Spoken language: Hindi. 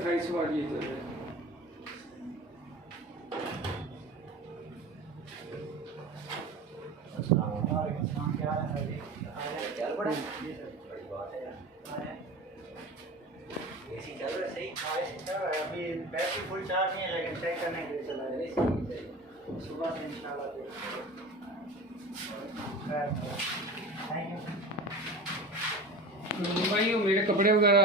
28 वाली इधर है। चल पड़ा बड़ी बात है यार। एसी चल रहा है सही? हाँ एसी चल रहा है। अभी बैटरी फुल चार्ज नहीं है लेकिन चेक करने के लिए चला रहा है। सुबह से इंशाल्लाह भाई मेरे कपड़े वगैरह